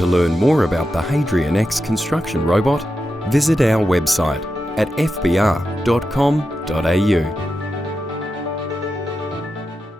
To learn more about the Hadrian X construction robot, visit our website at fbr.com.au.